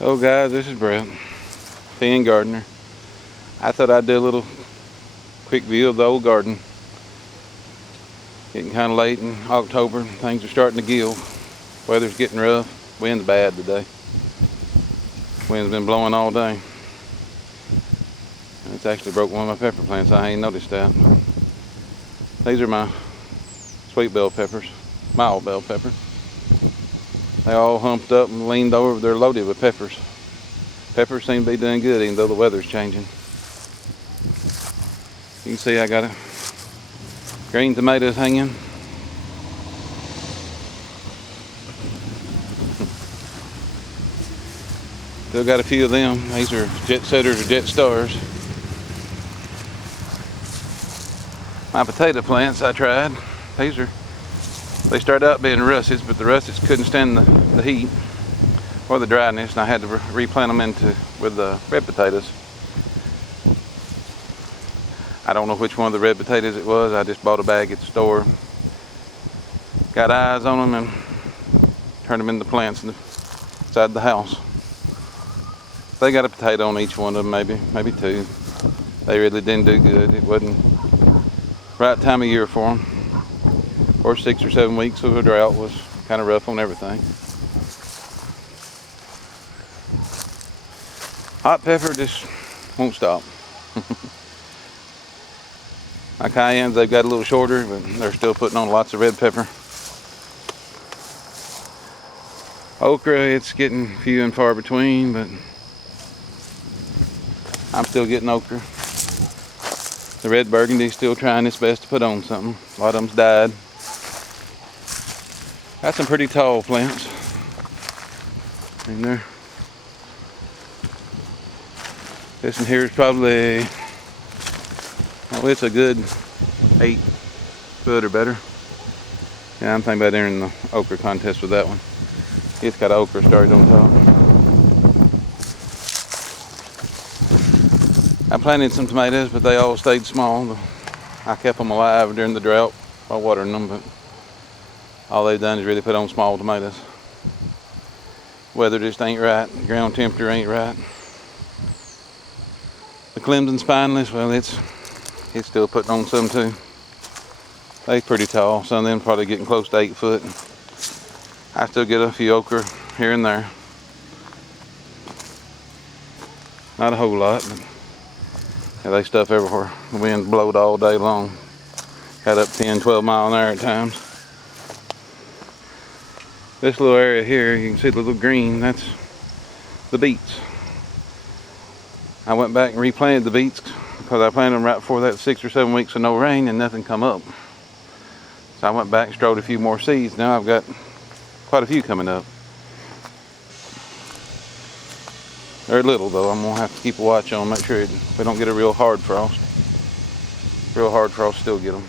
Oh guys, this is Brett, Finn Gardener. I thought I'd do a little quick view of the old garden. Getting kind of late in October, things are starting to gill. Weather's getting rough, wind's bad today. Wind's been blowing all day. It's actually broke one of my pepper plants, I ain't noticed that. These are my sweet bell peppers, mild bell pepper. They all humped up and leaned over. They're loaded with peppers. Peppers seem to be doing good even though the weather's changing. You can see I got a green tomatoes hanging. Still got a few of them. These are jet setters or jet stars. My potato plants I tried. They started out being russets, but the russets couldn't stand the heat or the dryness, and I had to replant them with the red potatoes. I don't know which one of the red potatoes it was. I just bought a bag at the store. Got eyes on them and turned them into plants inside the house. They got a potato on each one of them, maybe two. They really didn't do good. It wasn't right time of year for them. Or 6 or 7 weeks of a drought was kind of rough on everything. Hot pepper just won't stop. My cayennes, they've got a little shorter, but they're still putting on lots of red pepper. Okra, it's getting few and far between, but I'm still getting okra. The red burgundy's still trying its best to put on something. A lot of them's died. Got some pretty tall plants in there. This one here is probably, oh, it's a good 8 foot or better. Yeah, I'm thinking about entering the okra contest with that one. It's got okra started on top. I planted some tomatoes, but they all stayed small. I kept them alive during the drought by watering them, but all they've done is really put on small tomatoes. Weather just ain't right. The ground temperature ain't right. The Clemson spineless, well, it's still putting on some too. They're pretty tall. Some of them probably getting close to 8 foot. I still get a few okra here and there. Not a whole lot, but yeah, they stuff everywhere. The wind blowed all day long. Got up 10, 12 mile an hour at times. This little area here, you can see the little green, that's the beets. I went back and replanted the beets because I planted them right before that 6 or 7 weeks of no rain and nothing come up. So I went back and strode a few more seeds. Now I've got quite a few coming up. They're little though. I'm gonna have to keep a watch on them, make sure we don't get a real hard frost. Real hard frost still get them.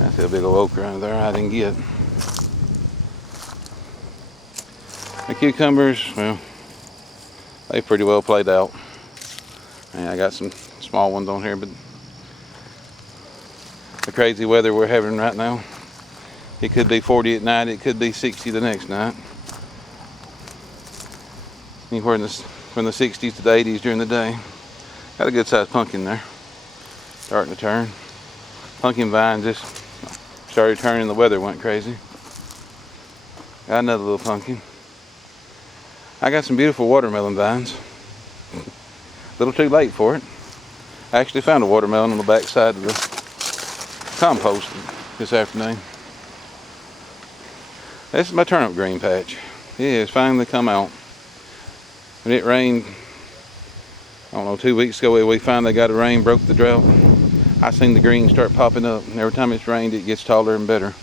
I see a big old okra under there I didn't get. The cucumbers, well, they pretty well played out. And I got some small ones on here, but the crazy weather we're having right now, it could be 40 at night, it could be 60 the next night. Anywhere from the 60s to the 80s during the day. Got a good sized pumpkin there, starting to turn. Pumpkin vine just started turning, the weather went crazy. Got another little pumpkin. I got some beautiful watermelon vines. A little too late for it. I actually found a watermelon on the back side of the compost this afternoon. This is my turnip green patch. Yeah, it's finally come out. When it rained, I don't know, 2 weeks ago, we finally got a rain, broke the drought. I seen the green start popping up, and every time it's rained, it gets taller and better.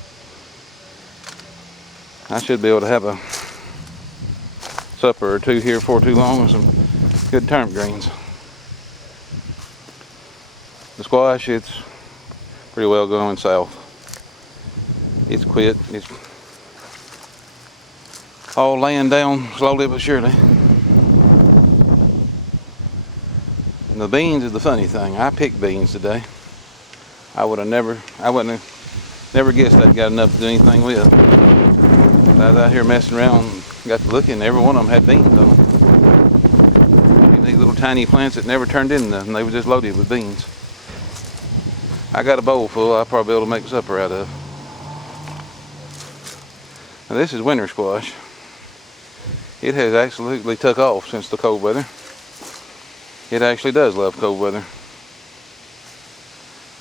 I should be able to have a supper or two here before too long with some good turnip greens. The squash, it's pretty well going south. It's quit. It's all laying down slowly but surely. And the beans is the funny thing. I picked beans today. I wouldn't have never guessed I'd got enough to do anything with. I was out here messing around, got to looking, every one of them had beans on them. Even these little tiny plants that never turned into nothing, they were just loaded with beans. I got a bowl full I'll probably be able to make supper out of. Now this is winter squash. It has absolutely took off since the cold weather. It actually does love cold weather.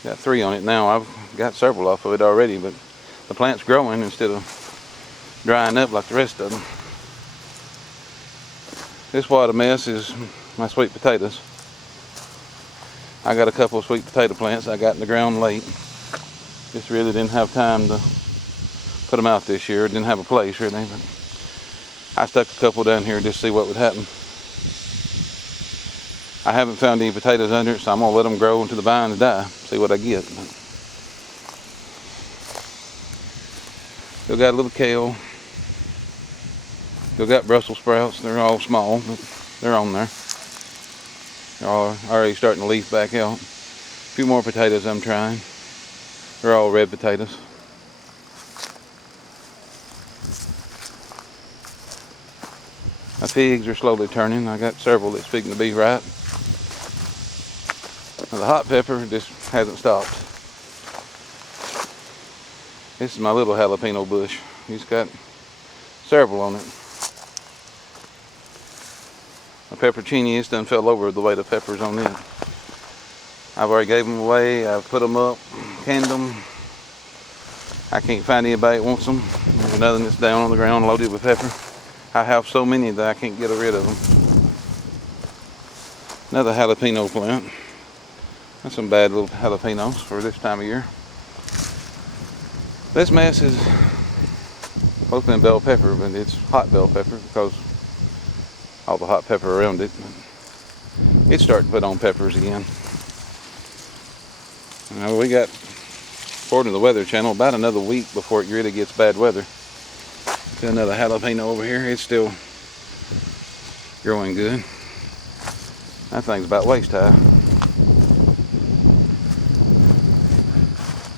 Got 3 on it now. I've got several off of it already, but the plant's growing instead of drying up like the rest of them. This white mess is my sweet potatoes. I got a couple of sweet potato plants I got in the ground late. Just really didn't have time to put them out this year. Didn't have a place really, but I stuck a couple down here just to see what would happen. I haven't found any potatoes under it, so I'm gonna let them grow into the vine and die. See what I get. Still got a little kale. Still got Brussels sprouts. They're all small, but they're on there. They're already starting to leaf back out. A few more potatoes I'm trying. They're all red potatoes. My pigs are slowly turning. I got several that's fixing to be ripe. Now the hot pepper just hasn't stopped. This is my little jalapeno bush. He's got several on it. My peppercini, it's done fell over the way the pepper's on it. I've already gave them away. I've put them up, canned them. I can't find anybody that wants them. There's another that's down on the ground loaded with pepper. I have so many that I can't get rid of them. Another jalapeno plant. That's some bad little jalapenos for this time of year. This mess is supposed to be bell pepper, but it's hot bell pepper because all the hot pepper around it. It's starting to put on peppers again. Now we got, according to the Weather Channel, about another week before it really gets bad weather. Got another jalapeno over here. It's still growing good. That thing's about waist high.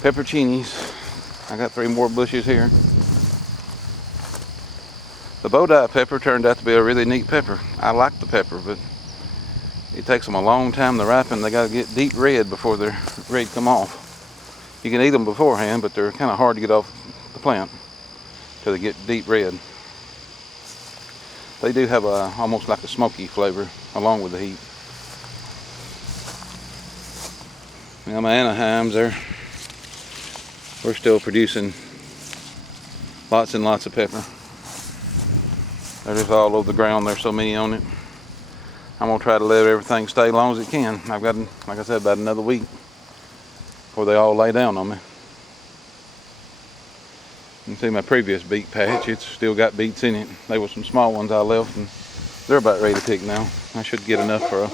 Peppercinis. I got 3 more bushes here. The Bodhi pepper turned out to be a really neat pepper. I like the pepper, but it takes them a long time to ripen. They got to get deep red before they're ready to come off. You can eat them beforehand, but they're kind of hard to get off the plant till they get deep red. They do have almost like a smoky flavor along with the heat. Now my Anaheims, we're still producing lots and lots of pepper. They're just all over the ground. There's so many on it. I'm gonna try to let everything stay as long as it can. I've got, like I said, about another week before they all lay down on me. You can see my previous beet patch. It's still got beets in it. There were some small ones I left, and they're about ready to pick now. I should get enough for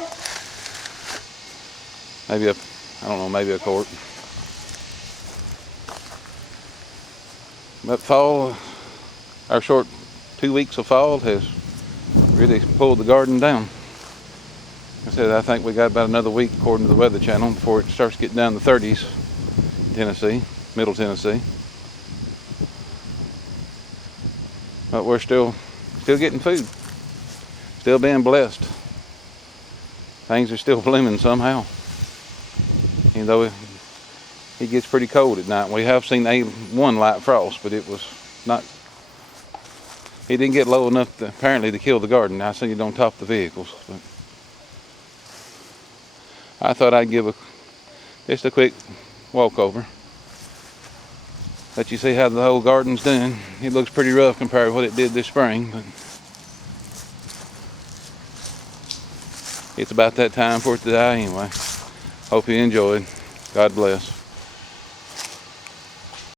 maybe a quart. But fall, our short 2 weeks of fall has really pulled the garden down. Like I said, I think we got about another week according to the Weather Channel before it starts getting down to the 30s in Tennessee, Middle Tennessee. But we're still getting food, still being blessed. Things are still blooming somehow, even though it gets pretty cold at night. We have seen one light frost, but it was not. It didn't get low enough apparently to kill the garden. I seen it on top of the vehicles. But I thought I'd give just a quick walk over. Let you see how the whole garden's doing. It looks pretty rough compared to what it did this spring, but it's about that time for it to die anyway. Hope you enjoyed. God bless.